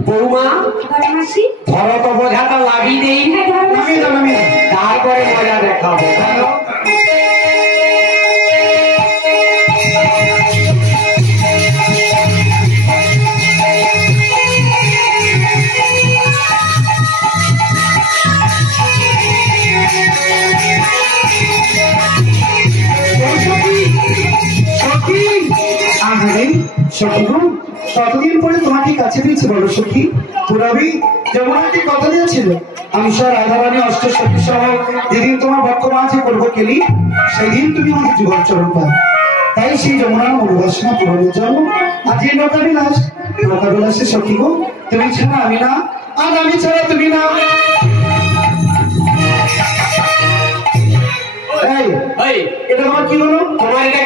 বৌমা ধরো তো বোঝাটা লাগিয়ে দেই হ্যাঁ দাও। তারপরে মজা দেখাবো আরে সখী গো কতদিন পরে তোমাকে কাছে পেয়েছি বলো সখী। পুরাবি যমুনাকে কথা দিয়েছিল। আমি সব রাধারানী অষ্ট সখী সহ যেদিন তোমার বক্ষ মাঝে করব কেলি সেদিন তুমি আমাকে জীবন চরণ পাও। তাই সেই যমুনার মনোবাসনা পূরণের জন্য আজ এই নৌকা বিলাস নৌকা বিলাসে সখী গো তুমি ছাড়া আমি না আর আমি ছাড়া তুমি না। এটা আমার কি হলো? তোমার এটা